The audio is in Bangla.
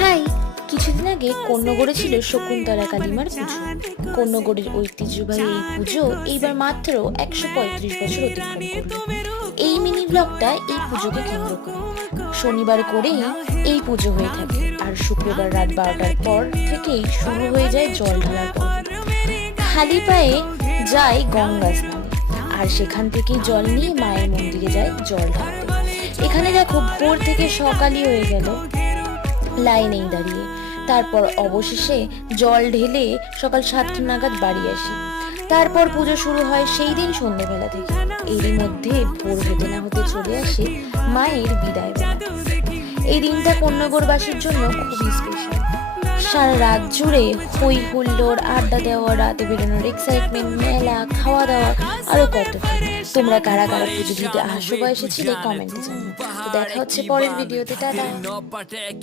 হাই, কিছুদিন আগে কোন্নগরে ছিল শকুন্তলা কালিমার পুজো। কোন্নগরের ঐতিহ্যবাহী এই পুজো এইবার মাত্র 135 বছর অতিক্রম করল। এই মিনি ব্লগটা এই পুজোকে কেন্দ্র করে। শনিবার করেই এই পুজো হয়ে থাকে, আর শুক্রবার রাত 12টার পর থেকেই শুরু হয়ে যায় জল ঢালার পর্ব। খালি পায়ে যায় গঙ্গা স্নানে, আর সেখান থেকেই জল নিয়ে মায়ের মন্দিরে যায় জল ঢালতে। এখানে দেখো ভোর থেকে সকালই হয়ে গেল, লাইনেই দাঁড়িয়ে। তারপর অবশেষে জল ঢেলে সকাল 7টা নাগাদ বাড়ি আসি। তারপর পুজো শুরু হয় সেই দিন সন্ধ্যেবেলা থেকে। এরই মধ্যে ভোর হতে না হতে চলে আসে মায়ের বিদায় বেলা। এই দিনটা কোন্নগরবাসীর জন্য খুবই স্পেশাল। সারা রাত জুড়ে হই হুল্লোড়, আড্ডা দেওয়া, রাতে বেরোনোর এক্সাইটমেন্ট, মেলা, খাওয়া দাওয়া, আরো কত কি। তোমরা কারা কারা পুজো দিতে আসো বা এসেছিলে কমেন্টে জানিও। তো দেখা হচ্ছে পরের ভিডিওতে। টাটা।